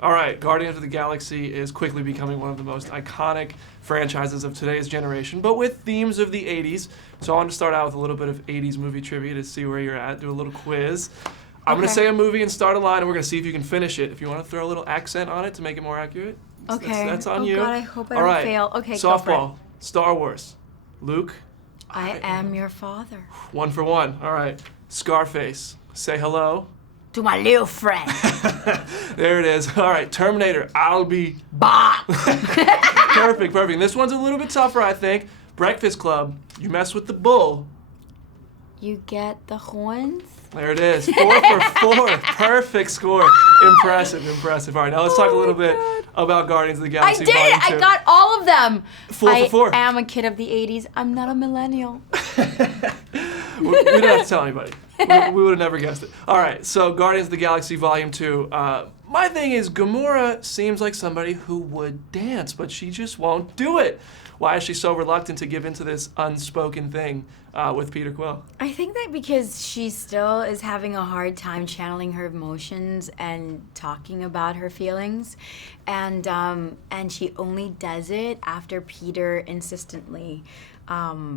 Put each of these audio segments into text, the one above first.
All right, Guardians of the Galaxy is quickly becoming one of the most iconic franchises of today's generation, but with themes of the 80s. So I wanted to start out with a little bit of 80s movie trivia to see where you're at, do a little quiz. I'm going to say a movie and start a line, and we're going to see if you can finish it. If you want to throw a little accent on it to make it more accurate, that's on you. Oh God, I hope I don't fail. Okay, softball, go for it. Star Wars. Luke? I am your father. 1 for 1. All right. Scarface. Say hello. To my little friend. There it is. All right. Terminator. I'll be back. Perfect. This one's a little bit tougher, I think. Breakfast Club. You mess with the bull. You get the horns. There it is. 4 for 4. Perfect score. Impressive. All right, now let's talk a little bit about Guardians of the Galaxy. I did it! I got all of them! 4 for 4. I am a kid of the 80s. I'm not a millennial. We don't have to tell anybody. We would have never guessed it. All right, so Guardians of the Galaxy Volume 2. My thing is, Gamora seems like somebody who would dance, but she just won't do it. Why is she so reluctant to give into this unspoken thing with Peter Quill? I think that because she still is having a hard time channeling her emotions and talking about her feelings, and she only does it after Peter insistently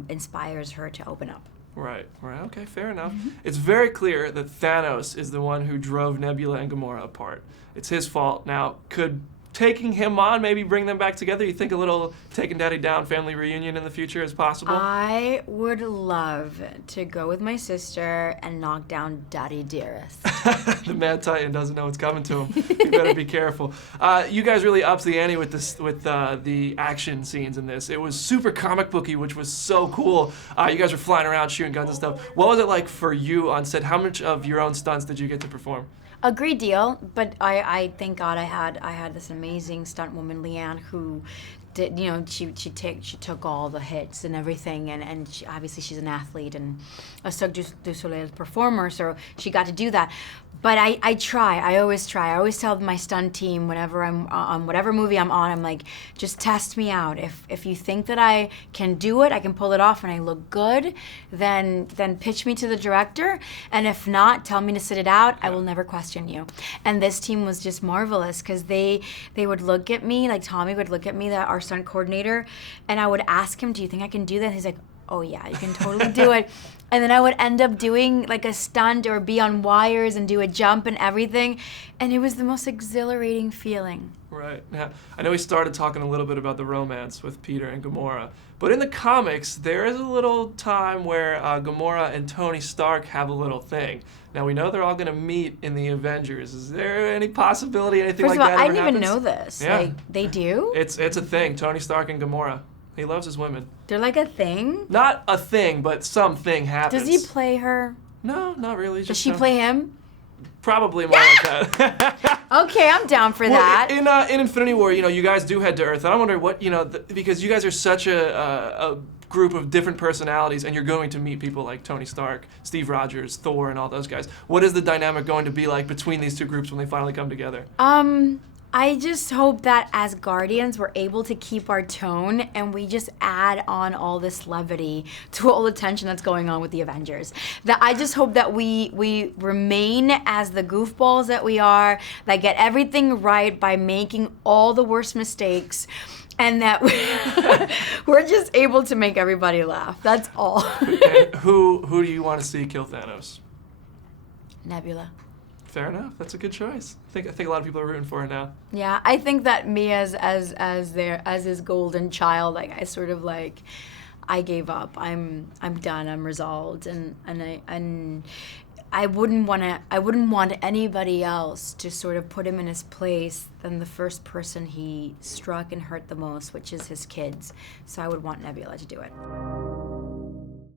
inspires her to open up. Right. Okay, fair enough. It's very clear that Thanos is the one who drove Nebula and Gamora apart. It's his fault. Now, could taking him on maybe bring them back together? You think a little Taking Daddy Down family reunion in the future is possible? I would love to go with my sister and knock down Daddy Dearest. The Mad Titan doesn't know what's coming to him. You better be careful. You guys really upped the ante with this, with the action scenes in this. It was super comic booky, which was so cool. You guys were flying around shooting guns and stuff. What was it like for you on set? How much of your own stunts did you get to perform? A great deal, but I thank God I had this amazing stunt woman, Leanne, who did, she took all the hits and everything, and she, obviously she's an athlete and a Cirque du Soleil performer, so she got to do that. But I always try. I always tell my stunt team whenever I'm on whatever movie I'm on, I'm like, just test me out. If you think that I can do it, I can pull it off, and I look good, then pitch me to the director. And if not, tell me to sit it out. I will never question you. And this team was just marvelous because they would look at me, like Tommy would look at me, our stunt coordinator, and I would ask him, do you think I can do that? He's like, oh yeah, you can totally do it. And then I would end up doing like a stunt or be on wires and do a jump and everything. And it was the most exhilarating feeling. Right. Now, I know we started talking a little bit about the romance with Peter and Gamora, but in the comics, there is a little time where Gamora and Tony Stark have a little thing. Now, we know they're all going to meet in the Avengers. Is there any possibility anything like that ever happens? First of all, I didn't even know this. Yeah. Like, they do? It's a thing, Tony Stark and Gamora. He loves his women. They're like a thing? Not a thing, but something happens. Does he play her? No, not really. Does she play him? Probably more like that. Okay, I'm down for that. In Infinity War, you guys do head to Earth, and I wonder what, because you guys are such a group of different personalities, and you're going to meet people like Tony Stark, Steve Rogers, Thor, and all those guys. What is the dynamic going to be like between these two groups when they finally come together? I just hope that as Guardians, we're able to keep our tone and we just add on all this levity to all the tension that's going on with the Avengers. That I just hope that we remain as the goofballs that we are, that get everything right by making all the worst mistakes, and that we're just able to make everybody laugh. That's all. And who do you want to see kill Thanos? Nebula. Fair enough. That's a good choice. I think a lot of people are rooting for her now. Yeah, I think that me as his golden child, like I gave up. I'm done. I'm resolved, and I wouldn't want anybody else to sort of put him in his place than the first person he struck and hurt the most, which is his kids. So I would want Nebula to do it.